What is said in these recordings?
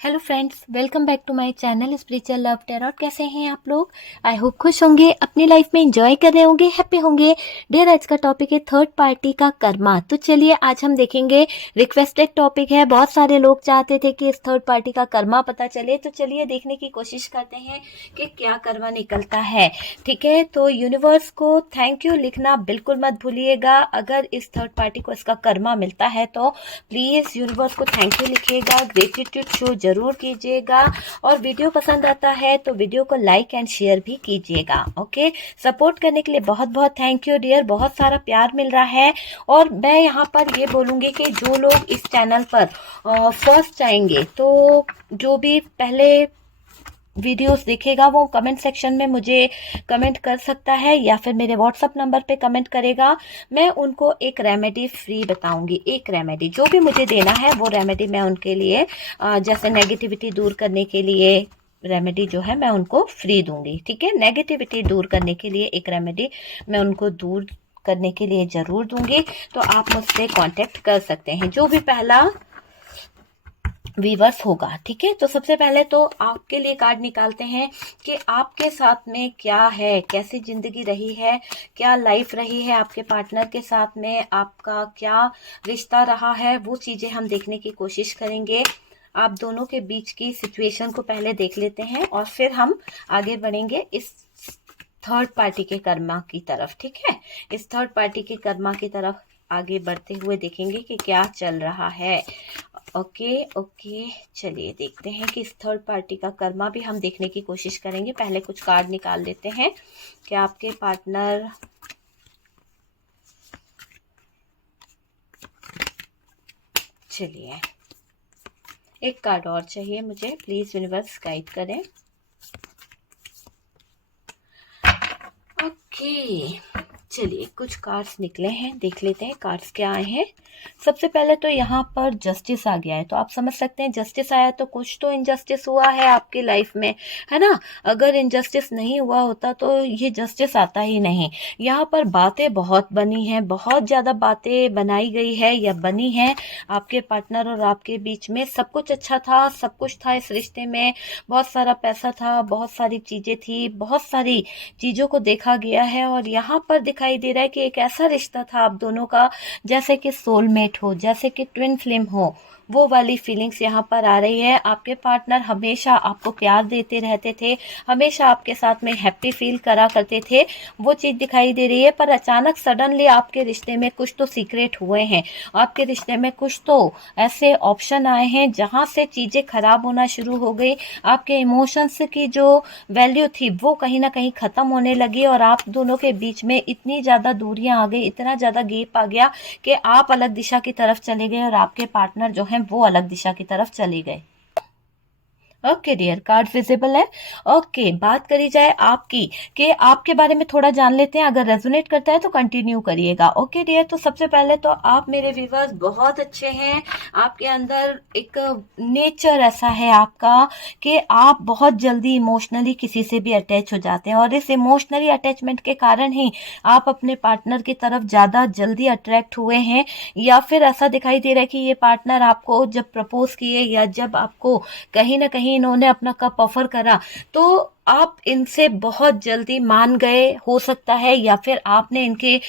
Hello friends, welcome back to my channel spiritual love tarot. कैसे हैं आप लोग? आई होप खुश होंगे, अपनी लाइफ में एंजॉय कर रहे होंगे, हैप्पी होंगे। डियर, आज का टॉपिक है थर्ड पार्टी का कर्मा। तो चलिए आज हम देखेंगे, रिक्वेस्टेड टॉपिक है। बहुत सारे लोग चाहते थे कि इस थर्ड पार्टी का कर्मा पता चले, तो चलिए देखने की कोशिश करते हैं कि क्या कर्मा निकलता है। ठीक है, तो यूनिवर्स को थैंक यू लिखना बिल्कुल मत भूलिएगा। अगर इस थर्ड पार्टी को इसका कर्मा मिलता है तो प्लीज़ यूनिवर्स को थैंक यू लिखिएगा, ग्रेटिट्यूड शो जरूर कीजिएगा। और वीडियो पसंद आता है तो वीडियो को लाइक एंड शेयर भी कीजिएगा। ओके, सपोर्ट करने के लिए बहुत बहुत थैंक यू डियर। बहुत सारा प्यार मिल रहा है। और मैं यहाँ पर ये बोलूँगी कि जो लोग इस चैनल पर फर्स्ट आएंगे, तो जो भी पहले वीडियोस देखेगा वो कमेंट सेक्शन में मुझे कमेंट कर सकता है या फिर मेरे व्हाट्सअप नंबर पे कमेंट करेगा। मैं उनको एक रेमेडी फ्री बताऊंगी। एक रेमेडी जो भी मुझे देना है वो रेमेडी मैं उनके लिए जैसे नेगेटिविटी दूर करने के लिए रेमेडी जो है मैं उनको फ्री दूंगी। ठीक है, नेगेटिविटी दूर करने के लिए एक रेमेडी मैं उनको दूर करने के लिए ज़रूर दूंगी। तो आप मुझसे कांटेक्ट कर सकते हैं जो भी पहला वीवर्स होगा। ठीक है, तो सबसे पहले तो आपके लिए कार्ड निकालते हैं कि आपके साथ में क्या है, कैसी जिंदगी रही है, क्या लाइफ रही है आपके पार्टनर के साथ में, आपका क्या रिश्ता रहा है, वो चीजें हम देखने की कोशिश करेंगे। आप दोनों के बीच की सिचुएशन को पहले देख लेते हैं और फिर हम आगे बढ़ेंगे इस थर्ड पार्टी के कर्मा की तरफ। ठीक है, इस थर्ड पार्टी के कर्मा की तरफ आगे बढ़ते हुए देखेंगे कि क्या चल रहा है। ओके ओके, चलिए देखते हैं कि इस थर्ड पार्टी का कर्मा भी हम देखने की कोशिश करेंगे। पहले कुछ कार्ड निकाल लेते हैं कि आपके पार्टनर चलिए एक कार्ड और चाहिए मुझे, प्लीज यूनिवर्स गाइड करें। ओके, चलिए कुछ कार्ड्स निकले हैं, देख लेते हैं कार्ड्स क्या आए हैं। सबसे पहले तो यहाँ पर जस्टिस आ गया है, तो आप समझ सकते हैं जस्टिस आया तो कुछ तो इनजस्टिस हुआ है आपकी लाइफ में, है ना। अगर इनजस्टिस नहीं हुआ होता तो ये जस्टिस आता ही नहीं। यहाँ पर बातें बहुत बनी हैं, बहुत ज़्यादा बातें बनाई गई है या बनी है आपके पार्टनर और आपके बीच में। सब कुछ अच्छा था, सब कुछ था इस रिश्ते में, बहुत सारा पैसा था, बहुत सारी चीज़ें थी, बहुत सारी चीज़ों को देखा गया है। और यहाँ पर दिखाई दे रहा है कि एक ऐसा रिश्ता था आप दोनों का जैसे कि सोलमेट हो, जैसे कि ट्विन फ्लेम हो, वो वाली फीलिंग्स यहाँ पर आ रही है। आपके पार्टनर हमेशा आपको प्यार देते रहते थे, हमेशा आपके साथ में हैप्पी फील करा करते थे, वो चीज़ दिखाई दे रही है। पर अचानक सडनली आपके रिश्ते में कुछ तो सीक्रेट हुए हैं, आपके रिश्ते में कुछ तो ऐसे ऑप्शन आए हैं जहाँ से चीज़ें खराब होना शुरू हो गई। आपके इमोशंस की जो वैल्यू थी वो कहीं ना कहीं ख़त्म होने लगी और आप दोनों के बीच में इतनी ज़्यादा दूरियां आ गई, इतना ज़्यादा गैप आ गया कि आप अलग दिशा की तरफ चले गए और आपके पार्टनर जो हैं वो अलग दिशा की तरफ चले गए। ओके डियर, कार्ड विजिबल है। ओके, बात करी जाए आपकी कि आपके बारे में थोड़ा जान लेते हैं। अगर रेजोनेट करता है तो कंटिन्यू करिएगा। ओके डियर, तो सबसे पहले तो आप मेरे व्यूवर्स बहुत अच्छे हैं। आपके अंदर एक नेचर ऐसा है आपका कि आप बहुत जल्दी इमोशनली किसी से भी अटैच हो जाते हैं और इस इमोशनली अटैचमेंट के कारण ही आप अपने पार्टनर की तरफ ज़्यादा जल्दी अट्रैक्ट हुए हैं। या फिर ऐसा दिखाई दे रहा है कि ये पार्टनर आपको जब प्रपोज किए या जब आपको कहीं ना कहीं इन्होंने अपना कप ऑफर करा तो आप इनसे बहुत जल्दी मान गए हो सकता है, या फिर आपने इनके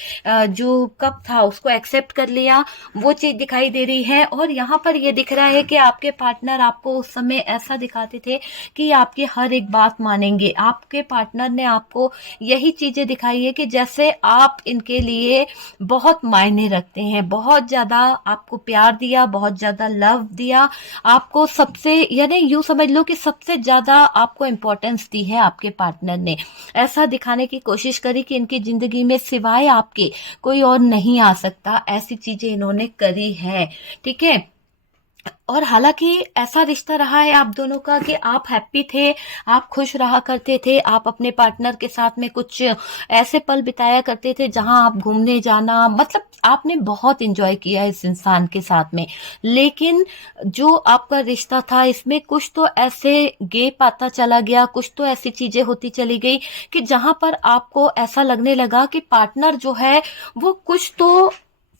जो कप था उसको एक्सेप्ट कर लिया, वो चीज़ दिखाई दे रही है। और यहाँ पर ये दिख रहा है कि आपके पार्टनर आपको उस समय ऐसा दिखाते थे कि आपकी हर एक बात मानेंगे। आपके पार्टनर ने आपको यही चीज़ें दिखाई है कि जैसे आप इनके लिए बहुत मायने रखते हैं, बहुत ज़्यादा आपको प्यार दिया, बहुत ज़्यादा लव दिया, आपको सबसे, यानी यूँ समझ लो कि सबसे ज़्यादा आपको इम्पोर्टेंस दी है आपके पार्टनर ने। ऐसा दिखाने की कोशिश करी कि इनकी ज़िंदगी में सिवाय आपके कोई और नहीं आ सकता, ऐसी चीज़ें इन्होंने करी है। ठीक है, और हालांकि ऐसा रिश्ता रहा है आप दोनों का कि आप हैप्पी थे, आप खुश रहा करते थे, आप अपने पार्टनर के साथ में कुछ ऐसे पल बिताया करते थे जहां आप घूमने जाना, मतलब आपने बहुत एंजॉय किया इस इंसान के साथ में। लेकिन जो आपका रिश्ता था इसमें कुछ तो ऐसे गैप आता चला गया, कुछ तो ऐसी चीजें होती चली गई कि जहां पर आपको ऐसा लगने लगा कि पार्टनर जो है वो कुछ तो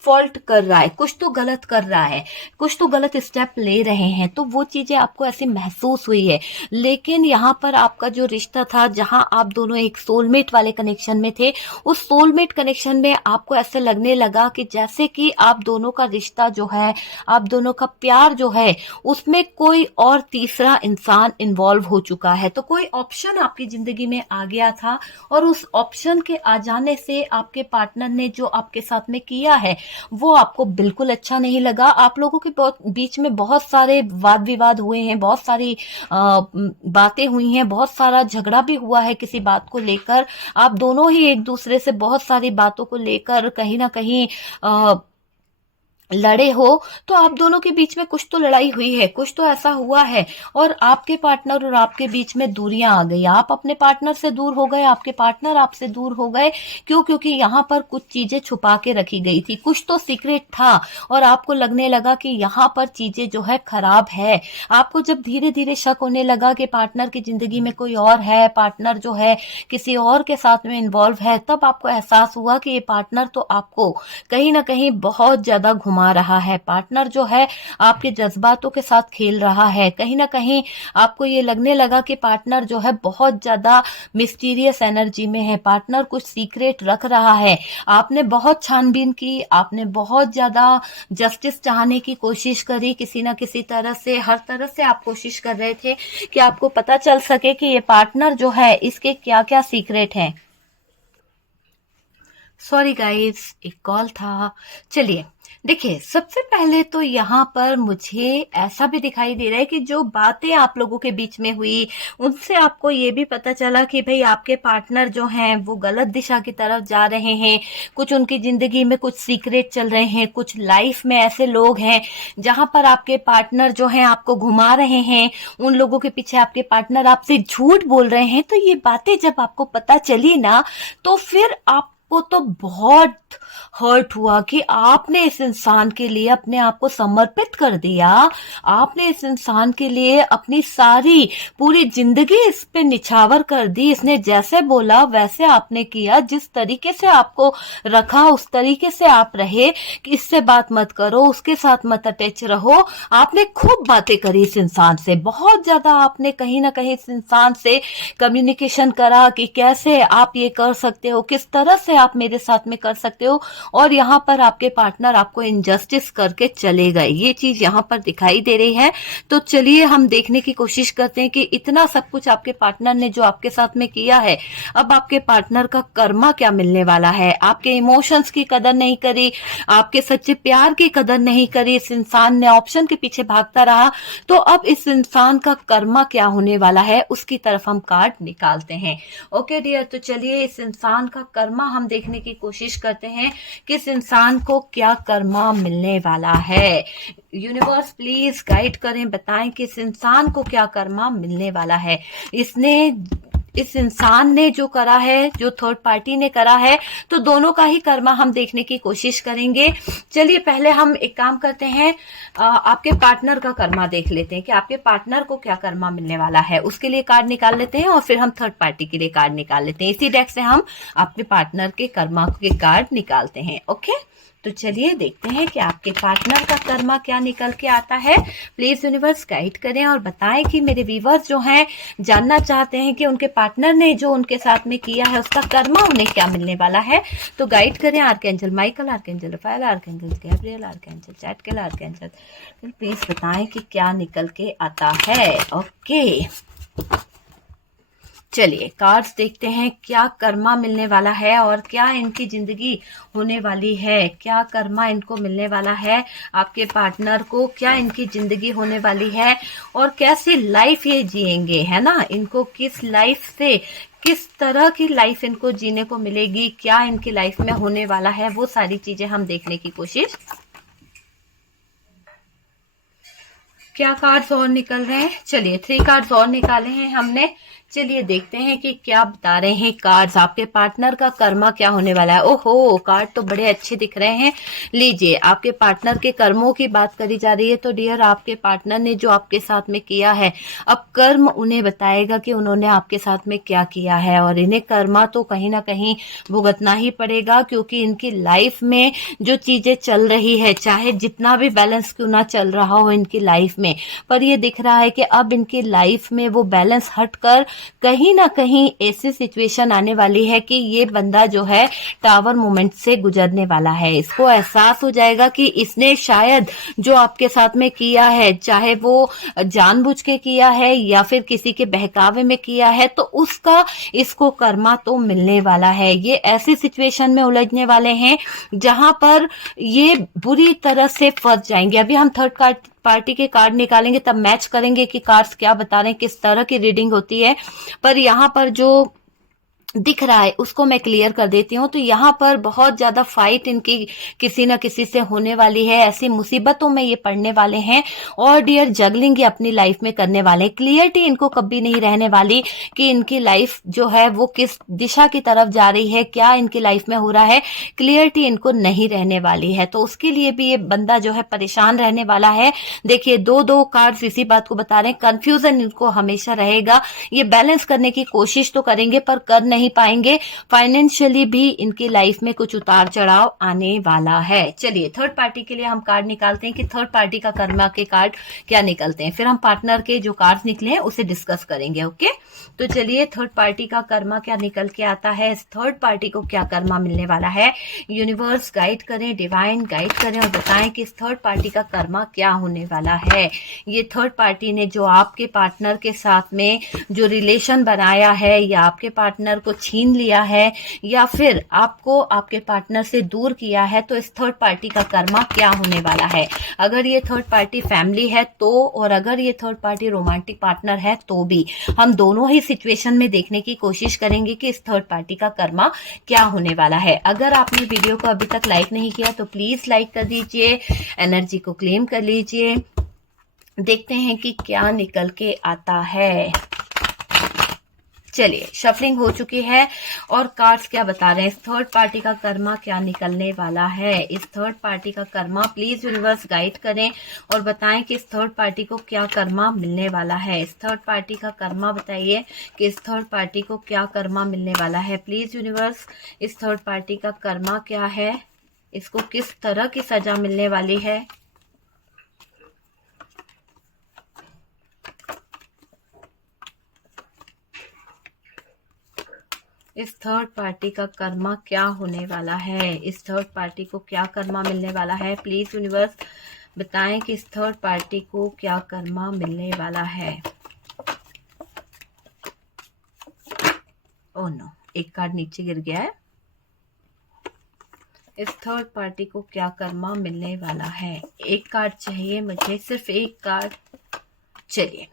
फॉल्ट कर रहा है, कुछ तो गलत कर रहा है, कुछ तो गलत स्टेप ले रहे हैं, तो वो चीजें आपको ऐसी महसूस हुई है। लेकिन यहाँ पर आपका जो रिश्ता था, जहां आप दोनों एक सोलमेट वाले कनेक्शन में थे, उस सोलमेट कनेक्शन में आपको ऐसे लगने लगा कि जैसे कि आप दोनों का रिश्ता जो है, आप दोनों का प्यार जो है, उसमें कोई और तीसरा इंसान इन्वॉल्व हो चुका है। तो कोई ऑप्शन आपकी जिंदगी में आ गया था, और उस ऑप्शन के आ जाने से आपके पार्टनर ने जो आपके साथ में किया है वो आपको बिल्कुल अच्छा नहीं लगा। आप लोगों के बीच में बहुत सारे वाद विवाद हुए हैं, बहुत सारी बातें हुई हैं, बहुत सारा झगड़ा भी हुआ है किसी बात को लेकर। आप दोनों ही एक दूसरे से बहुत सारी बातों को लेकर कहीं ना कहीं लड़े हो। तो आप दोनों के बीच में कुछ तो लड़ाई हुई है, कुछ तो ऐसा हुआ है, और आपके पार्टनर और आपके बीच में दूरियां आ गई। आप अपने पार्टनर से दूर हो गए, आपके पार्टनर आपसे दूर हो गए। क्यों? क्योंकि यहाँ पर कुछ चीजें छुपा के रखी गई थी, कुछ तो सीक्रेट था, और आपको लगने लगा कि यहाँ पर चीजें जो है खराब है। आपको जब धीरे धीरे शक होने लगा कि पार्टनर की जिंदगी में कोई और है, पार्टनर जो है किसी और के साथ में इन्वॉल्व है, तब आपको एहसास हुआ कि ये पार्टनर तो आपको कहीं ना कहीं बहुत ज्यादा घुमा रहा है। पार्टनर जो है आपके जज्बातों के साथ खेल रहा है। कहीं ना कहीं आपको ये लगने लगा कि पार्टनर जो है बहुत ज्यादा मिस्टीरियस एनर्जी में है, पार्टनर कुछ सीक्रेट रख रहा है। आपने बहुत छानबीन की, आपने बहुत ज्यादा जस्टिस चाहने की कोशिश करी, किसी ना किसी तरह से, हर तरह से आप कोशिश कर रहे थे कि आपको पता चल सके कि ये पार्टनर जो है इसके क्या क्या सीक्रेट हैं। सॉरी गाइस, एक कॉल था। चलिए देखिए, सबसे पहले तो यहाँ पर मुझे ऐसा भी दिखाई दे रहा है कि जो बातें आप लोगों के बीच में हुई, उनसे आपको ये भी पता चला कि भाई आपके पार्टनर जो हैं वो गलत दिशा की तरफ जा रहे हैं। कुछ उनकी जिंदगी में कुछ सीक्रेट चल रहे हैं, कुछ लाइफ में ऐसे लोग हैं जहां पर आपके पार्टनर जो हैं आपको घुमा रहे हैं, उन लोगों के पीछे आपके पार्टनर आपसे झूठ बोल रहे हैं। तो ये बातें जब आपको पता चली ना, तो फिर आपको तो बहुत हर्ट हुआ कि आपने इस इंसान के लिए अपने आप को समर्पित कर दिया। आपने इस इंसान के लिए अपनी सारी पूरी जिंदगी इस पे निछावर कर दी। इसने जैसे बोला वैसे आपने किया, जिस तरीके से आपको रखा उस तरीके से आप रहे कि इससे बात मत करो, उसके साथ मत अटैच रहो। आपने खूब बातें करी इस इंसान से, बहुत ज्यादा आपने कहीं ना कहीं इस इंसान से कम्युनिकेशन करा कि कैसे आप ये कर सकते हो, किस तरह से आप मेरे साथ में कर सकते हो, और यहाँ पर आपके पार्टनर आपको इनजस्टिस करके चले गए। ये चीज यहाँ पर दिखाई दे रही है। तो चलिए हम देखने की कोशिश करते हैं कि इतना सब कुछ आपके पार्टनर ने जो आपके साथ में किया है, अब आपके पार्टनर का कर्मा क्या मिलने वाला है। आपके इमोशंस की कदर नहीं करी, आपके सच्चे प्यार की कदर नहीं करी, इस इंसान ने ऑप्शन के पीछे भागता रहा। तो अब इस इंसान का कर्मा क्या होने वाला है, उसकी तरफ हम कार्ड निकालते हैं। ओके डियर, तो चलिए इस इंसान का कर्मा हम देखने की कोशिश करते हैं, किस इंसान को क्या कर्मा मिलने वाला है। यूनिवर्स प्लीज गाइड करें, बताएं कि इस इंसान को क्या कर्मा मिलने वाला है। इस इंसान ने जो करा है, जो थर्ड पार्टी ने करा है, तो दोनों का ही कर्मा हम देखने की कोशिश करेंगे। चलिए पहले हम एक काम करते हैं, आपके पार्टनर का कर्मा देख लेते हैं कि आपके पार्टनर को क्या कर्मा मिलने वाला है। उसके लिए कार्ड निकाल लेते हैं और फिर हम थर्ड पार्टी के लिए कार्ड निकाल लेते हैं। इसी डेक से हम आपके पार्टनर के कर्मा के कार्ड निकालते हैं। ओके, तो चलिए देखते हैं कि आपके पार्टनर का कर्मा क्या निकल के आता है। प्लीज यूनिवर्स गाइड करें और बताएं कि मेरे व्यूअर्स जो हैं जानना चाहते हैं कि उनके पार्टनर ने जो उनके साथ में किया है उसका कर्मा उन्हें क्या मिलने वाला है। तो गाइड करें archangel Michael, archangel Raphael, archangel Gabriel, archangel चैटकेल, आर्कएंजल। प्लीज बताएं कि क्या निकल के आता है। ओके, चलिए कार्ड्स देखते हैं क्या कर्मा मिलने वाला है और क्या इनकी जिंदगी होने वाली है। क्या कर्मा इनको मिलने वाला है, आपके पार्टनर को क्या इनकी जिंदगी होने वाली है और कैसी लाइफ ये जिएंगे, है ना। इनको किस लाइफ से, किस तरह की लाइफ इनको जीने को मिलेगी, क्या इनकी लाइफ में होने वाला है, वो सारी चीजें हम देखने की कोशिश। क्या कार्ड्स और निकल रहे हैं, चलिए 3 कार्ड्स और निकाले हैं हमने। चलिए देखते हैं कि क्या बता रहे हैं कार्ड्स, आपके पार्टनर का कर्मा क्या होने वाला है। ओहो, कार्ड तो बड़े अच्छे दिख रहे हैं। लीजिए, आपके पार्टनर के कर्मों की बात करी जा रही है। तो डियर, आपके पार्टनर ने जो आपके साथ में किया है, अब कर्म उन्हें बताएगा कि उन्होंने आपके साथ में क्या किया है, और इन्हें कर्मा तो कहीं ना कहीं भुगतना ही पड़ेगा, क्योंकि इनकी लाइफ में जो चीजें चल रही है, चाहे जितना भी बैलेंस क्यों ना चल रहा हो इनकी लाइफ में, पर ये दिख रहा है कि अब इनकी लाइफ में वो बैलेंस हटकर कहीं ना कहीं ऐसी सिचुएशन आने वाली है कि ये बंदा जो है टावर मोमेंट से गुजरने वाला है। इसको एहसास हो जाएगा कि इसने शायद जो आपके साथ में किया है, चाहे वो जानबूझ के किया है या फिर किसी के बहकावे में किया है, तो उसका इसको कर्मा तो मिलने वाला है। ये ऐसी सिचुएशन में उलझने वाले हैं जहां पर ये बुरी तरह से फंस जाएंगे। अभी हम थर्ड पार्टी के कार्ड निकालेंगे, तब मैच करेंगे कि कार्ड्स क्या बता रहे हैं, किस तरह की रीडिंग होती है। पर यहां पर जो दिख रहा है उसको मैं क्लियर कर देती हूँ। तो यहाँ पर बहुत ज्यादा फाइट इनकी किसी न किसी से होने वाली है, ऐसी मुसीबतों में ये पड़ने वाले हैं, और डियर जगलिंग ये अपनी लाइफ में करने वाले हैं। क्लियरिटी इनको कभी नहीं रहने वाली कि इनकी लाइफ जो है वो किस दिशा की तरफ जा रही है, क्या इनकी लाइफ में हो रहा है, क्लियरिटी इनको नहीं रहने वाली है। तो उसके लिए भी ये बंदा जो है परेशान रहने वाला है। देखिए, दो कार्ड्स इसी बात को बता रहे हैं, कंफ्यूजन इनको हमेशा रहेगा। ये बैलेंस करने की कोशिश तो करेंगे पर कर नहीं पाएंगे। फाइनेंशियली भी इनकी लाइफ में कुछ उतार चढ़ाव आने वाला है। चलिए, थर्ड पार्टी के लिए हम कार्ड निकालते हैं कि थर्ड पार्टी का कर्मा के कार्ड क्या निकलते हैं, फिर हम पार्टनर के जो कार्ड निकले हैं उसे डिस्कस करेंगे। ओके, तो चलिए, थर्ड पार्टी का कर्मा क्या निकल के आता है, थर्ड पार्टी को क्या कर्मा मिलने वाला है। यूनिवर्स गाइड करें, डिवाइन गाइड करें और बताएं कि इस थर्ड पार्टी का कर्मा क्या होने वाला है। ये थर्ड पार्टी ने जो आपके पार्टनर के साथ में जो रिलेशन बनाया है, या आपके पार्टनर को छीन लिया है, या फिर आपको आपके पार्टनर से दूर किया है, तो इस थर्ड पार्टी का कर्मा क्या होने वाला है। अगर ये थर्ड पार्टी फैमिली है तो, और अगर ये थर्ड पार्टी रोमांटिक पार्टनर है तो भी, हम दोनों ही सिचुएशन में देखने की कोशिश करेंगे कि इस थर्ड पार्टी का कर्मा क्या होने वाला है। अगर आपने वीडियो को अभी तक लाइक नहीं किया तो प्लीज लाइक कर दीजिए, एनर्जी को क्लेम कर लीजिए। देखते हैं कि क्या निकल के आता है। चलिए, शफलिंग हो चुकी है और कार्ड्स क्या बता रहे हैं, इस थर्ड पार्टी का कर्मा क्या निकलने वाला है। इस थर्ड पार्टी का कर्मा प्लीज यूनिवर्स गाइड करें और बताएं कि इस थर्ड पार्टी को क्या कर्मा मिलने वाला है। इस थर्ड पार्टी का कर्मा बताइए कि इस थर्ड पार्टी को क्या कर्मा मिलने वाला है। प्लीज यूनिवर्स, इस थर्ड पार्टी का कर्मा क्या है, इसको किस तरह की सजा मिलने वाली है। इस थर्ड पार्टी का कर्मा क्या होने वाला है, इस थर्ड पार्टी को क्या कर्मा मिलने वाला है। प्लीज यूनिवर्स बताएं कि इस थर्ड पार्टी को क्या कर्मा मिलने वाला है। ओह नो, एक कार्ड नीचे गिर गया है। इस थर्ड पार्टी को क्या कर्मा मिलने वाला है। एक कार्ड चाहिए मुझे, सिर्फ एक कार्ड। चलिए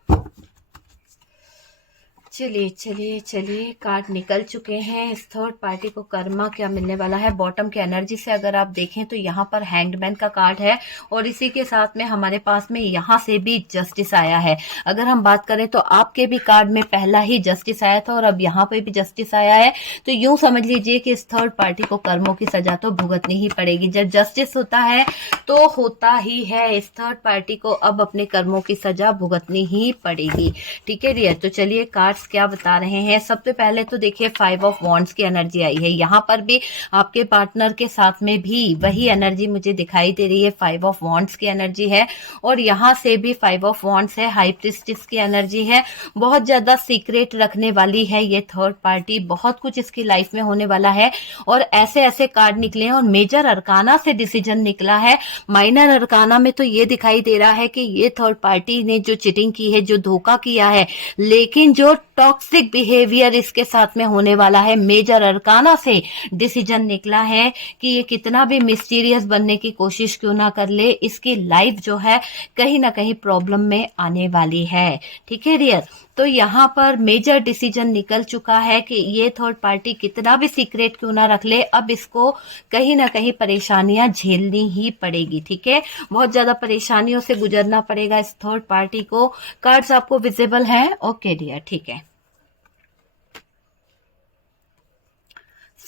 चलिए चलिए चलिए, कार्ड निकल चुके हैं। इस थर्ड पार्टी को कर्मा क्या मिलने वाला है। बॉटम के एनर्जी से अगर आप देखें तो यहाँ पर हैंगमैन का कार्ड है, और इसी के साथ में हमारे पास में यहाँ से भी जस्टिस आया है। अगर हम बात करें तो आपके भी कार्ड में पहला ही जस्टिस आया था और अब यहाँ पे भी जस्टिस आया है। तो यूं समझ लीजिए कि इस थर्ड पार्टी को कर्मों की सजा तो भुगतनी ही पड़ेगी। जब जस्टिस होता है तो होता ही है, इस थर्ड पार्टी को अब अपने कर्मों की सजा भुगतनी ही पड़ेगी। ठीक है डियर, तो चलिए कार्ड्स क्या बता रहे हैं। सबसे पहले तो देखिए, 5 ऑफ वॉन्ड्स की एनर्जी आई है। यहाँ पर भी आपके पार्टनर के साथ में भी वही एनर्जी मुझे दिखाई दे रही है, 5 ऑफ वॉन्ड्स की एनर्जी है, और यहाँ से भी 5 ऑफ वॉन्ड्स है, हाई प्रीस्टेस की एनर्जी है। बहुत ज्यादा सीक्रेट रखने वाली है ये थर्ड पार्टी, बहुत कुछ इसकी लाइफ में होने वाला है। और ऐसे ऐसे कार्ड निकले हैं और मेजर अरकाना से डिसीजन निकला है। माइनर अरकाना में तो ये दिखाई दे रहा है कि ये थर्ड पार्टी ने जो चीटिंग की है, जो धोखा किया है, लेकिन जो टॉक्सिक बिहेवियर इसके साथ में होने वाला है, मेजर अरकाना से डिसीजन निकला है कि ये कितना भी मिस्टीरियस बनने की कोशिश क्यों ना कर ले, इसकी लाइफ जो है कहीं ना कहीं प्रॉब्लम में आने वाली है। ठीक है डियर, तो यहाँ पर मेजर डिसीजन निकल चुका है कि ये थर्ड पार्टी कितना भी सीक्रेट क्यों ना रख ले, अब इसको कहीं ना कहीं परेशानियां झेलनी ही पड़ेगी। ठीक है, बहुत ज्यादा परेशानियों से गुजरना पड़ेगा इस थर्ड पार्टी को। कार्ड्स आपको विजिबल हैं? ओके डियर, ठीक है।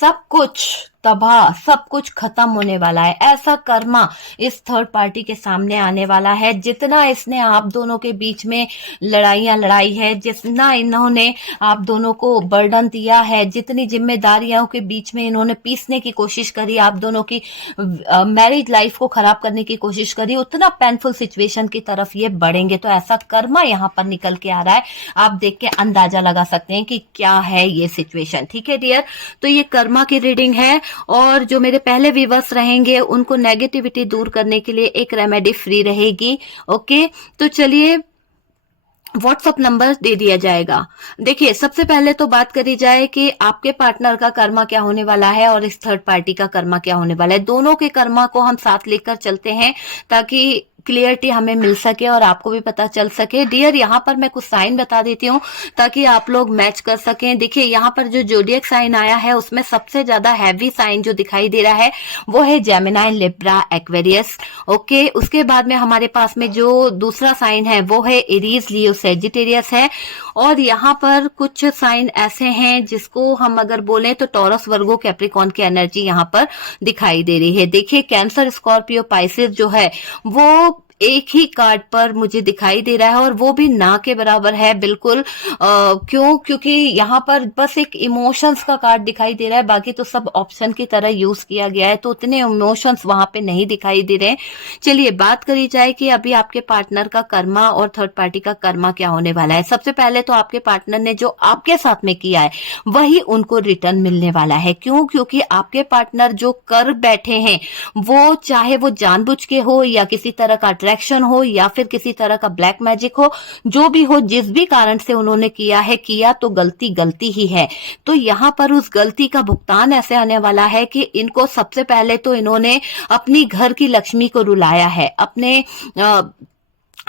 सब कुछ तबाह, सब कुछ खत्म होने वाला है। ऐसा कर्मा इस थर्ड पार्टी के सामने आने वाला है। जितना इसने आप दोनों के बीच में लड़ाइयां लड़ाई है, जितना इन्होंने आप दोनों को बर्डन दिया है, जितनी जिम्मेदारियों के बीच में इन्होंने पीसने की कोशिश करी, आप दोनों की मैरिज लाइफ को खराब करने की कोशिश करी, उतना पेनफुल सिचुएशन की तरफ ये बढ़ेंगे। तो ऐसा कर्मा यहाँ पर निकल के आ रहा है। आप देख के अंदाजा लगा सकते हैं कि क्या है ये सिचुएशन। ठीक है डियर, तो ये कर्मा की रीडिंग है। और जो मेरे पहले व्यूअर्स रहेंगे उनको नेगेटिविटी दूर करने के लिए एक रेमेडी फ्री रहेगी। ओके, तो चलिए व्हाट्सअप नंबर दे दिया जाएगा। देखिए, सबसे पहले तो बात करी जाए कि आपके पार्टनर का कर्मा क्या होने वाला है और इस थर्ड पार्टी का कर्मा क्या होने वाला है। दोनों के कर्मा को हम साथ लेकर चलते हैं ताकि क्लियरिटी हमें मिल सके और आपको भी पता चल सके। डियर, यहाँ पर मैं कुछ साइन बता देती हूँ ताकि आप लोग मैच कर सकें। देखिए, यहाँ पर जो जोडियक साइन आया है उसमें सबसे ज्यादा हैवी साइन जो दिखाई दे रहा है वो है जेमिनाई, लिब्रा, एक्वेरियस। ओके, उसके बाद में हमारे पास में जो दूसरा साइन है वो है एरीज, लियो, सेजिटेरियस है। और यहाँ पर कुछ साइन ऐसे हैं जिसको हम अगर बोलें तो टॉरस, वर्गो, कैप्रिकॉर्न की एनर्जी यहाँ पर दिखाई दे रही है। देखिए, कैंसर, स्कॉर्पियो, पाइसेस जो है वो एक ही कार्ड पर मुझे दिखाई दे रहा है और वो भी ना के बराबर है बिल्कुल। क्यों? क्योंकि यहाँ पर बस एक इमोशंस का कार्ड दिखाई दे रहा है, बाकी तो सब ऑप्शन की तरह यूज किया गया है, तो उतने इमोशंस वहां पे नहीं दिखाई दे रहे। चलिए बात करी जाए कि अभी आपके पार्टनर का कर्मा और थर्ड पार्टी का कर्मा क्या होने वाला है। सबसे पहले तो आपके पार्टनर ने जो आपके साथ में किया है वही उनको रिटर्न मिलने वाला है। क्यों? क्योंकि आपके पार्टनर जो कर बैठे हैं वो चाहे वो जानबूझ के हो या किसी तरह का अट्रैक्शन हो या फिर किसी तरह का ब्लैक मैजिक हो, जो भी हो, जिस भी कारण से उन्होंने किया तो गलती गलती ही है। तो यहाँ पर उस गलती का भुगतान ऐसे आने वाला है कि इनको सबसे पहले तो इन्होंने अपनी घर की लक्ष्मी को रुलाया है।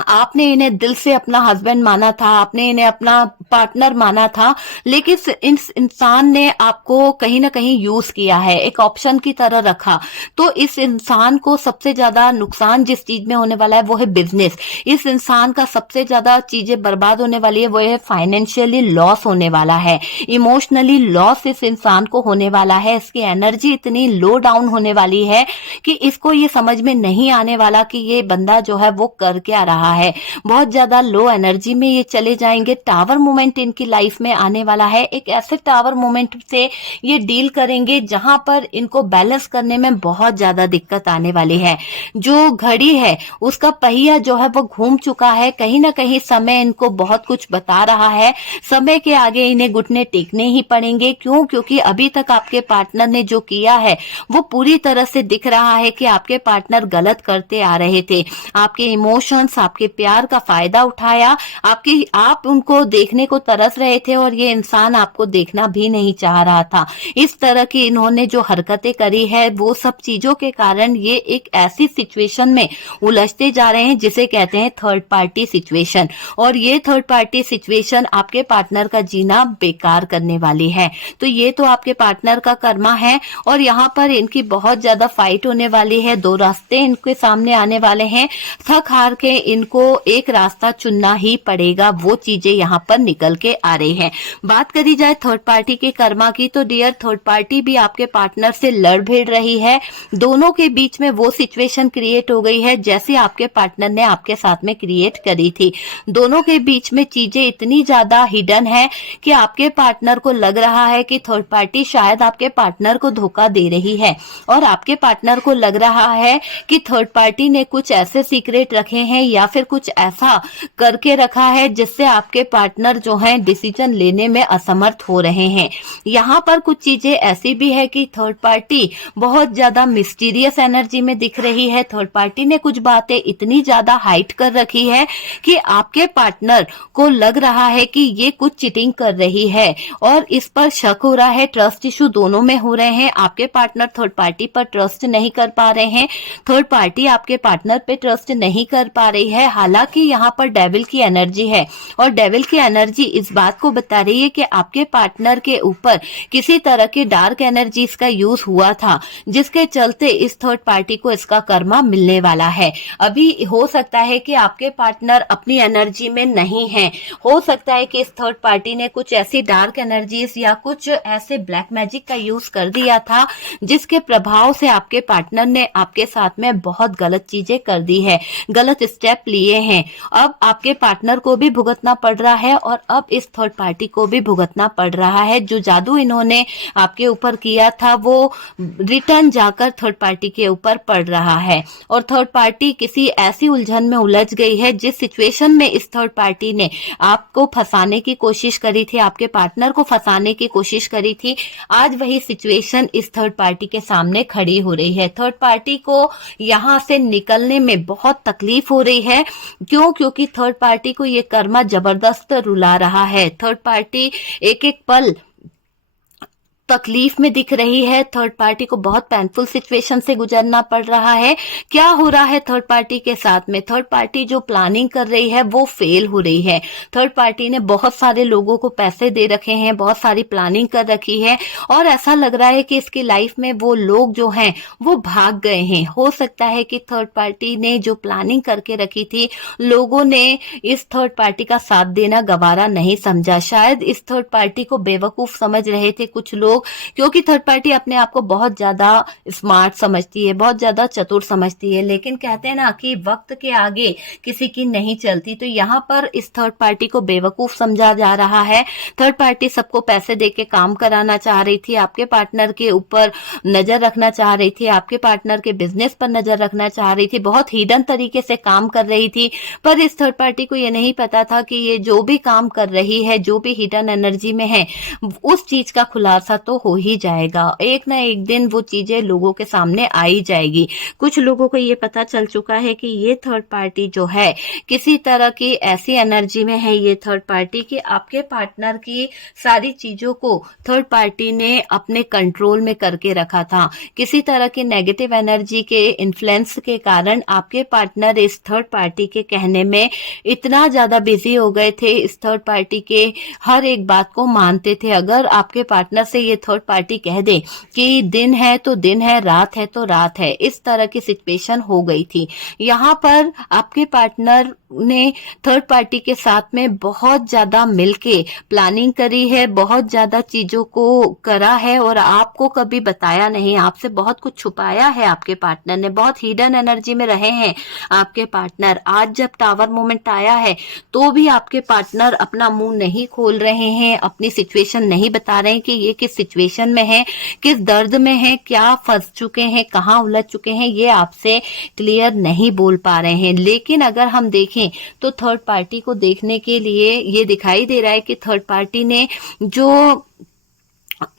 आपने इन्हें दिल से अपना हस्बैंड माना था, आपने इन्हें अपना पार्टनर माना था, लेकिन इस इंसान ने आपको कहीं ना कहीं यूज किया है, एक ऑप्शन की तरह रखा। तो इस इंसान को सबसे ज्यादा नुकसान जिस चीज में होने वाला है वो है बिजनेस। इस इंसान का सबसे ज्यादा चीजें बर्बाद होने वाली है वो है फाइनेंशियली लॉस होने वाला है, इमोशनली लॉस इस इंसान को होने वाला है। इसकी एनर्जी इतनी लो डाउन होने वाली है कि इसको ये समझ में नहीं आने वाला कि ये बंदा जो है वो कर क्या रहा है। बहुत ज्यादा लो एनर्जी में ये चले जाएंगे। टावर मोमेंट इनकी लाइफ में आने वाला है। एक ऐसे टावर मोमेंट से ये डील करेंगे जहां पर इनको बैलेंस करने में बहुत ज्यादा दिक्कत आने वाली है। जो घड़ी है उसका पहिया जो है वो घूम चुका है। कहीं ना कहीं समय इनको बहुत कुछ बता रहा है। समय के आगे इन्हें घुटने टेकने ही पड़ेंगे। क्यों? क्योंकि अभी तक आपके पार्टनर ने जो किया है वो पूरी तरह से दिख रहा है कि आपके पार्टनर गलत करते आ रहे थे। आपके इमोशंस, आपके प्यार का फायदा उठाया। आप उनको देखने को तरस रहे थे और ये इंसान आपको देखना भी नहीं चाह रहा था। इस तरह की इन्होंने जो हरकतें करी है वो सब चीजों के कारण ये एक ऐसी सिचुएशन में उलझते जा रहे हैं जिसे कहते हैं थर्ड पार्टी सिचुएशन। और ये थर्ड पार्टी सिचुएशन आपके पार्टनर का जीना बेकार करने वाली है। तो ये तो आपके पार्टनर का कर्मा है और यहाँ पर इनकी बहुत ज्यादा फाइट होने वाली है। दो रास्ते इनके सामने आने वाले हैं। थक हार के इनको एक रास्ता चुनना ही पड़ेगा। वो चीजें यहाँ पर निकल के आ रही हैं। बात करी जाए थर्ड पार्टी के कर्मा की तो डियर, थर्ड पार्टी भी आपके पार्टनर से लड़ भिड़ रही है। दोनों के बीच में वो सिचुएशन क्रिएट हो गई है जैसे आपके पार्टनर ने आपके साथ में क्रिएट करी थी। दोनों के बीच में चीजें इतनी ज्यादा हिडन है कि आपके पार्टनर को लग रहा है कि थर्ड पार्टी शायद आपके पार्टनर को धोखा दे रही है और आपके पार्टनर को लग रहा है कि थर्ड पार्टी ने कुछ ऐसे सीक्रेट रखे हैं या फिर कुछ ऐसा करके रखा है जिससे आपके पार्टनर जो हैं डिसीजन लेने में असमर्थ हो रहे हैं। यहाँ पर कुछ चीजें ऐसी भी है कि थर्ड पार्टी बहुत ज्यादा मिस्टीरियस एनर्जी में दिख रही है। थर्ड पार्टी ने कुछ बातें इतनी ज्यादा हाइड कर रखी है कि आपके पार्टनर को लग रहा है कि ये कुछ चीटिंग कर रही है और इस पर शक हो रहा है। ट्रस्ट इशू दोनों में हो रहे हैं। आपके पार्टनर थर्ड पार्टी पर ट्रस्ट नहीं कर पा रहे हैं, थर्ड पार्टी आपके पार्टनर पे ट्रस्ट नहीं कर पा रही है। है। हालांकि यहाँ पर डेविल की एनर्जी है और डेविल की एनर्जी इस बात को बता रही है कि आपके पार्टनर के ऊपर किसी तरह की डार्क एनर्जीज का यूज हुआ था, जिसके चलते इस थर्ड पार्टी को इसका कर्मा मिलने वाला है। अभी हो सकता है कि आपके पार्टनर अपनी एनर्जी में नहीं है, हो सकता है कि इस थर्ड पार्टी ने कुछ ऐसी डार्क एनर्जीज या कुछ ऐसे ब्लैक मैजिक का यूज कर दिया था, जिसके प्रभाव से आपके पार्टनर ने आपके साथ में बहुत गलत चीजें कर दी है, गलत स्टेप लिए हैं। अब आपके पार्टनर को भी भुगतना पड़ रहा है और अब इस थर्ड पार्टी को भी भुगतना पड़ रहा है। जो जादू इन्होंने आपके ऊपर किया था वो रिटर्न जाकर थर्ड पार्टी के ऊपर पड़ रहा है और थर्ड पार्टी किसी ऐसी उलझन में उलझ गई है जिस सिचुएशन में इस थर्ड पार्टी ने आपको फंसाने की कोशिश करी थी, आपके पार्टनर को फंसाने की कोशिश करी थी, आज वही सिचुएशन इस थर्ड पार्टी के सामने खड़ी हो रही है। थर्ड पार्टी को यहां से निकलने में बहुत तकलीफ हो रही है। क्यों? क्योंकि थर्ड पार्टी को ये कर्मा जबरदस्त रुला रहा है। थर्ड पार्टी एक एक पल तकलीफ में दिख रही है। थर्ड पार्टी को बहुत पेनफुल सिचुएशन से गुजरना पड़ रहा है। क्या हो रहा है थर्ड पार्टी के साथ में? थर्ड पार्टी जो प्लानिंग कर रही है वो फेल हो रही है। थर्ड पार्टी ने बहुत सारे लोगों को पैसे दे रखे हैं, बहुत सारी प्लानिंग कर रखी है और ऐसा लग रहा है कि इसकी लाइफ में वो लोग जो हैं वो भाग गए हैं। हो सकता है कि थर्ड पार्टी ने जो प्लानिंग करके रखी थी, लोगों ने इस थर्ड पार्टी का साथ देना गवारा नहीं समझा। शायद इस थर्ड पार्टी को बेवकूफ समझ रहे थे कुछ लोग, क्योंकि थर्ड पार्टी अपने आप को बहुत ज्यादा स्मार्ट समझती है, बहुत ज्यादा चतुर समझती है, लेकिन कहते हैं ना कि वक्त के आगे किसी की नहीं चलती। तो यहाँ पर इस थर्ड पार्टी को बेवकूफ समझा जा रहा है। थर्ड पार्टी सबको पैसे देके काम कराना चाह रही थी, आपके पार्टनर के ऊपर नजर रखना चाह रही थी, आपके पार्टनर के बिजनेस पर नजर रखना चाह रही थी, बहुत हिडन तरीके से काम कर रही थी। पर इस थर्ड पार्टी को ये नहीं पता था कि ये जो भी काम कर रही है, जो भी हिडन एनर्जी में है, उस चीज का खुलासा तो हो ही जाएगा। एक ना एक दिन वो चीजें लोगों के सामने आ ही जाएगी। कुछ लोगों को ये पता चल चुका है कि ये थर्ड पार्टी जो है किसी तरह की ऐसी एनर्जी में है, ये थर्ड पार्टी कि आपके पार्टनर की सारी चीजों को थर्ड पार्टी ने अपने कंट्रोल में करके रखा था। किसी तरह की नेगेटिव एनर्जी के इन्फ्लुएंस के कारण आपके पार्टनर इस थर्ड पार्टी के कहने में इतना ज्यादा बिजी हो गए थे, इस थर्ड पार्टी के हर एक बात को मानते थे। अगर आपके पार्टनर से ये थर्ड पार्टी कह दे कि दिन है तो दिन है, रात है तो रात है, इस तरह की सिचुएशन हो गई थी। यहाँ पर आपके पार्टनर ने थर्ड पार्टी के साथ में बहुत ज्यादा मिलके प्लानिंग करी है, बहुत ज्यादा चीजों को करा है और आपको कभी बताया नहीं, आपसे बहुत कुछ छुपाया है आपके पार्टनर ने, बहुत हिडन एनर्जी में रहे हैं आपके पार्टनर। आज जब टावर मोमेंट आया है तो भी आपके पार्टनर अपना मुंह नहीं खोल रहे हैं, अपनी सिचुएशन नहीं बता रहे हैं कि ये किस सिचुएशन में है, किस दर्द में है, क्या फंस चुके हैं, कहाँ उलझ चुके हैं, ये आपसे क्लियर नहीं बोल पा रहे हैं। लेकिन अगर हम देखें तो थर्ड पार्टी को देखने के लिए ये दिखाई दे रहा है कि थर्ड पार्टी ने जो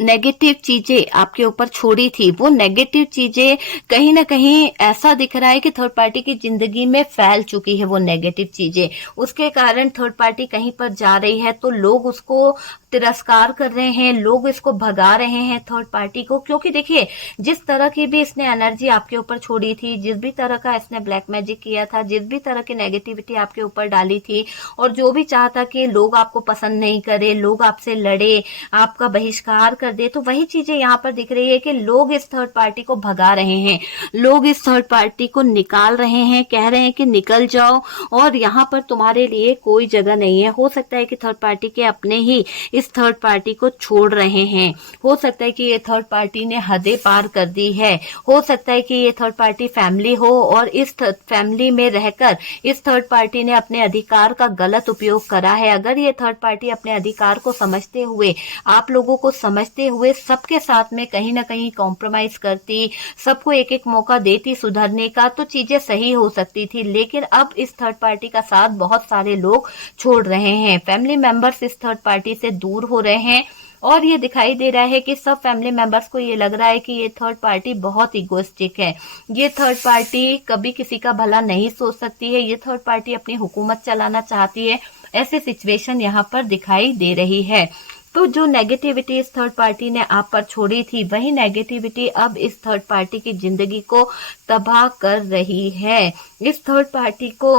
नेगेटिव चीजें आपके ऊपर छोड़ी थी, वो नेगेटिव चीजें कहीं ना कहीं ऐसा दिख रहा है कि थर्ड पार्टी की जिंदगी में फैल चुकी है वो नेगेटिव चीजें। उसके कारण थर्ड पार्टी कहीं पर जा रही है तो लोग उसको तिरस्कार कर रहे हैं, लोग इसको भगा रहे हैं थर्ड पार्टी को। क्योंकि देखिए, जिस तरह की भी इसने एनर्जी आपके ऊपर छोड़ी थी, जिस भी तरह का इसने ब्लैक मैजिक किया था, जिस भी तरह की नेगेटिविटी आपके ऊपर डाली थी और जो भी चाहता कि लोग आपको पसंद नहीं करे, लोग आपसे लड़े, आपका बहिष्कार कर दे, तो वही चीजें यहाँ पर दिख रही है कि लोग इस थर्ड पार्टी को भगा रहे हैं, लोग इस थर्ड पार्टी को निकाल रहे हैं, कह रहे हैं कि निकल जाओ और यहाँ पर तुम्हारे लिए कोई जगह नहीं है। हो सकता है कि थर्ड पार्टी के अपने ही इस थर्ड पार्टी को छोड़ रहे हैं, हो सकता है कि ये थर्ड पार्टी ने हदें पार कर दी है, हो सकता है कि ये थर्ड पार्टी फैमिली हो और इस फैमिली में रहकर इस थर्ड पार्टी ने अपने अधिकार का गलत उपयोग करा है। अगर ये थर्ड पार्टी अपने अधिकार को समझते हुए, आप लोगों को समझते हुए सबके साथ में कहीं ना कहीं कॉम्प्रोमाइज करती, सबको एक एक मौका देती सुधरने का, तो चीजें सही हो सकती थी। लेकिन अब इस थर्ड पार्टी का साथ बहुत सारे लोग छोड़ रहे हैं, फैमिली मेंबर्स इस थर्ड पार्टी से दूर हो रहे हैं और ये दिखाई दे रहा है कि सब फैमिली मेंबर्स को ये लग रहा है कि ये थर्ड पार्टी बहुत इगोइस्टिक है, ये थर्ड पार्टी कभी किसी का भला नहीं सोच सकती है, ये थर्ड पार्टी अपनी हुकूमत चलाना चाहती है। ऐसी सिचुएशन यहाँ पर दिखाई दे रही है। तो जो नेगेटिविटी इस थर्ड पार्टी ने आप पर छोड़ी थी, वही नेगेटिविटी अब इस थर्ड पार्टी की जिंदगी को तबाह कर रही है। इस थर्ड पार्टी को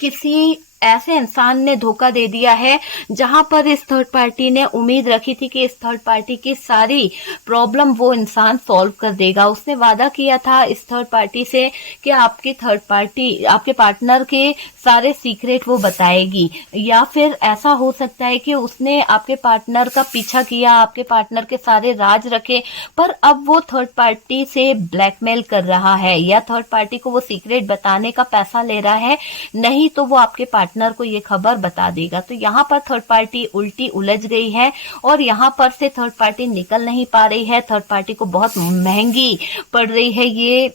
किसी ऐसे इंसान ने धोखा दे दिया है जहां पर इस थर्ड पार्टी ने उम्मीद रखी थी कि इस थर्ड पार्टी की सारी प्रॉब्लम वो इंसान सॉल्व कर देगा। उसने वादा किया था इस थर्ड पार्टी से कि आपकी थर्ड पार्टी आपके पार्टनर के सारे सीक्रेट वो बताएगी, या फिर ऐसा हो सकता है कि उसने आपके पार्टनर का पीछा किया, आपके पार्टनर के सारे राज रखे, पर अब वो थर्ड पार्टी से ब्लैकमेल कर रहा है या थर्ड पार्टी को वो सीक्रेट बताने का पैसा ले रहा है, नहीं तो वो आपके पार्टनर को ये खबर बता देगा। तो यहाँ पर थर्ड पार्टी उल्टी उलझ गई है और यहाँ पर से थर्ड पार्टी निकल नहीं पा रही है। थर्ड पार्टी को बहुत महंगी पड़ रही है ये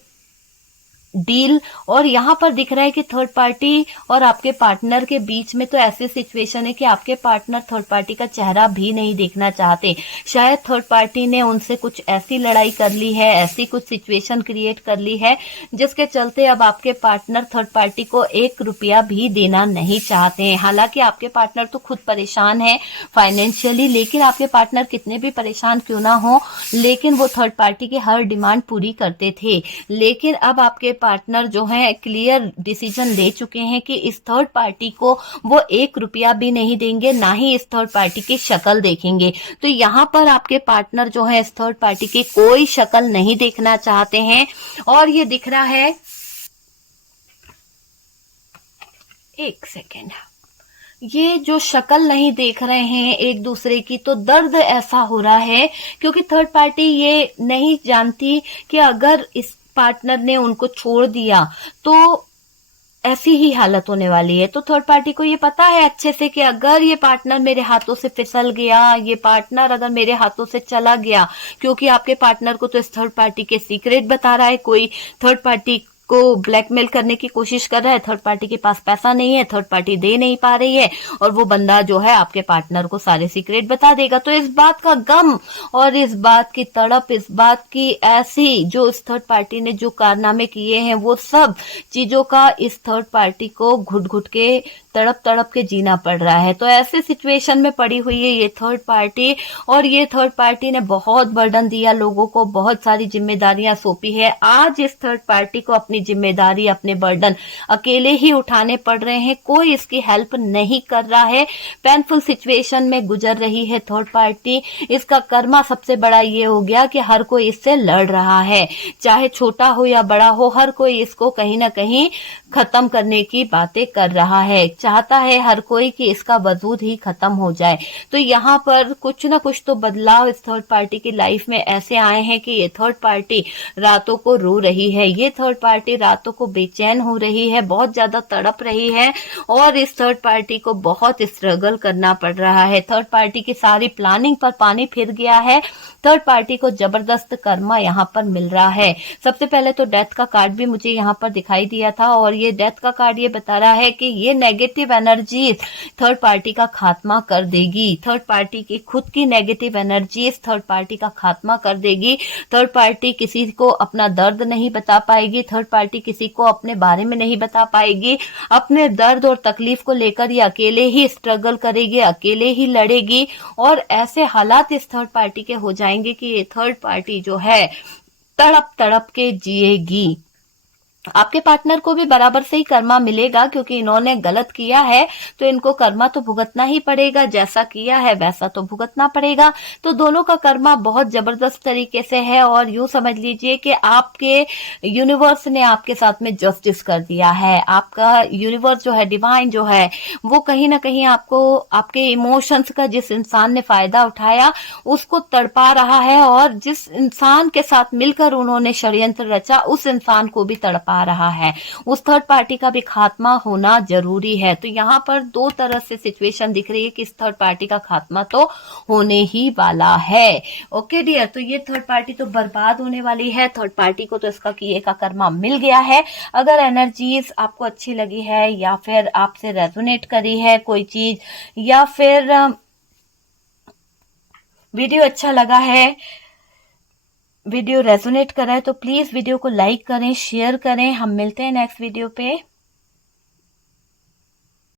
डील, और यहाँ पर दिख रहा है कि थर्ड पार्टी और आपके पार्टनर के बीच में तो ऐसी सिचुएशन है कि आपके पार्टनर थर्ड पार्टी का चेहरा भी नहीं देखना चाहते। शायद थर्ड पार्टी ने उनसे कुछ ऐसी लड़ाई कर ली है, ऐसी कुछ सिचुएशन क्रिएट कर ली है जिसके चलते अब आपके पार्टनर थर्ड पार्टी को 1 रुपया भी देना नहीं चाहते हैं। हालांकि आपके पार्टनर तो खुद परेशान है फाइनेंशियली, लेकिन आपके पार्टनर कितने भी परेशान क्यों ना हो, लेकिन वो थर्ड पार्टी की हर डिमांड पूरी करते थे। लेकिन अब आपके पार्टनर जो है क्लियर डिसीजन ले चुके हैं कि इस थर्ड पार्टी को वो 1 रुपया भी नहीं देंगे, ना ही इस थर्ड पार्टी की शक्ल देखेंगे। तो यहाँ पर आपके पार्टनर जो है इस थर्ड पार्टी की कोई शक्ल नहीं देखना चाहते हैं, और ये दिख रहा है, एक सेकेंड, ये जो शक्ल नहीं देख रहे हैं एक दूसरे की, तो दर्द ऐसा हो रहा है क्योंकि थर्ड पार्टी ये नहीं जानती कि अगर इस पार्टनर ने उनको छोड़ दिया तो ऐसी ही हालत होने वाली है। तो थर्ड पार्टी को ये पता है अच्छे से कि अगर ये पार्टनर मेरे हाथों से फिसल गया, ये पार्टनर अगर मेरे हाथों से चला गया, क्योंकि आपके पार्टनर को तो इस थर्ड पार्टी के सीक्रेट बता रहा है, कोई थर्ड पार्टी को ब्लैकमेल करने की कोशिश कर रहा है, थर्ड पार्टी के पास पैसा नहीं है, थर्ड पार्टी दे नहीं पा रही है, और वो बंदा जो है आपके पार्टनर को सारे सीक्रेट बता देगा। तो इस बात का गम और इस बात की तड़प, इस बात की ऐसी जो इस थर्ड पार्टी ने जो कारनामे किए हैं, वो सब चीजों का इस थर्ड पार्टी को घुट घुट के तड़प तड़प के जीना पड़ रहा है। तो ऐसे सिचुएशन में पड़ी हुई है ये थर्ड पार्टी, और ये थर्ड पार्टी ने बहुत बर्डन दिया लोगों को, बहुत सारी जिम्मेदारियां सौंपी है। आज इस थर्ड पार्टी को अपनी जिम्मेदारी, अपने बर्डन अकेले ही उठाने पड़ रहे हैं, कोई इसकी हेल्प नहीं कर रहा है। पेनफुल सिचुएशन में गुजर रही है थर्ड पार्टी। इसका कर्मा सबसे बड़ा ये हो गया कि हर कोई इससे लड़ रहा है, चाहे छोटा हो या बड़ा हो, हर कोई इसको कहीं ना कहीं खत्म करने की बातें कर रहा है, चाहता है हर कोई कि इसका वजूद ही खत्म हो जाए। तो यहाँ पर कुछ ना कुछ तो बदलाव इस थर्ड पार्टी की लाइफ में ऐसे आए हैं कि ये थर्ड पार्टी रातों को रो रही है, ये थर्ड पार्टी रातों को बेचैन हो रही है, बहुत ज्यादा तड़प रही है, और इस थर्ड पार्टी को बहुत स्ट्रगल करना पड़ रहा है। थर्ड पार्टी की सारी प्लानिंग पर पानी फिर गया है। थर्ड पार्टी को जबरदस्त कर्मा यहाँ पर मिल रहा है। सबसे पहले तो डेथ का कार्ड भी मुझे यहाँ पर दिखाई दिया था, और ये डेथ का कार्ड ये बता रहा है कि ये नेगेटिव एनर्जी थर्ड पार्टी का खात्मा कर देगी। थर्ड पार्टी की खुद की नेगेटिव एनर्जी थर्ड पार्टी का खात्मा कर देगी। थर्ड पार्टी किसी को अपना दर्द नहीं बता पाएगी, थर्ड पार्टी किसी को अपने बारे में नहीं बता पाएगी। अपने दर्द और तकलीफ को लेकर ये अकेले ही स्ट्रगल करेगी, अकेले ही लड़ेगी, और ऐसे हालात इस थर्ड पार्टी के हो जाएंगे कि ये थर्ड पार्टी जो है तड़प तड़प के जिएगी। आपके पार्टनर को भी बराबर से ही कर्मा मिलेगा, क्योंकि इन्होंने गलत किया है तो इनको कर्मा तो भुगतना ही पड़ेगा, जैसा किया है वैसा तो भुगतना पड़ेगा। तो दोनों का कर्मा बहुत जबरदस्त तरीके से है, और यूं समझ लीजिए कि आपके यूनिवर्स ने आपके साथ में जस्टिस कर दिया है। आपका यूनिवर्स जो है, डिवाइन जो है, वो कहीं ना कहीं आपको आपके इमोशंस का जिस इंसान ने फायदा उठाया उसको तड़पा रहा है, और जिस इंसान के साथ मिलकर उन्होंने षड्यंत्र रचा उस इंसान को भी तड़पा रहा है। उस थर्ड पार्टी का भी खात्मा होना जरूरी है। तो यहाँ पर दो तरह से सिचुएशन दिख रही है कि इस थर्ड पार्टी का खात्मा तो होने ही वाला है। ओके डियर, तो ये थर्ड पार्टी तो बर्बाद होने वाली है। थर्ड पार्टी को तो इसका किए का कर्मा मिल गया है। अगर एनर्जीज आपको अच्छी लगी है, या फिर आपसे रेजोनेट करी है कोई चीज, या फिर वीडियो अच्छा लगा है, वीडियो रेजोनेट कर रहा है, तो प्लीज वीडियो को लाइक करें, शेयर करें। हम मिलते हैं नेक्स्ट वीडियो पे।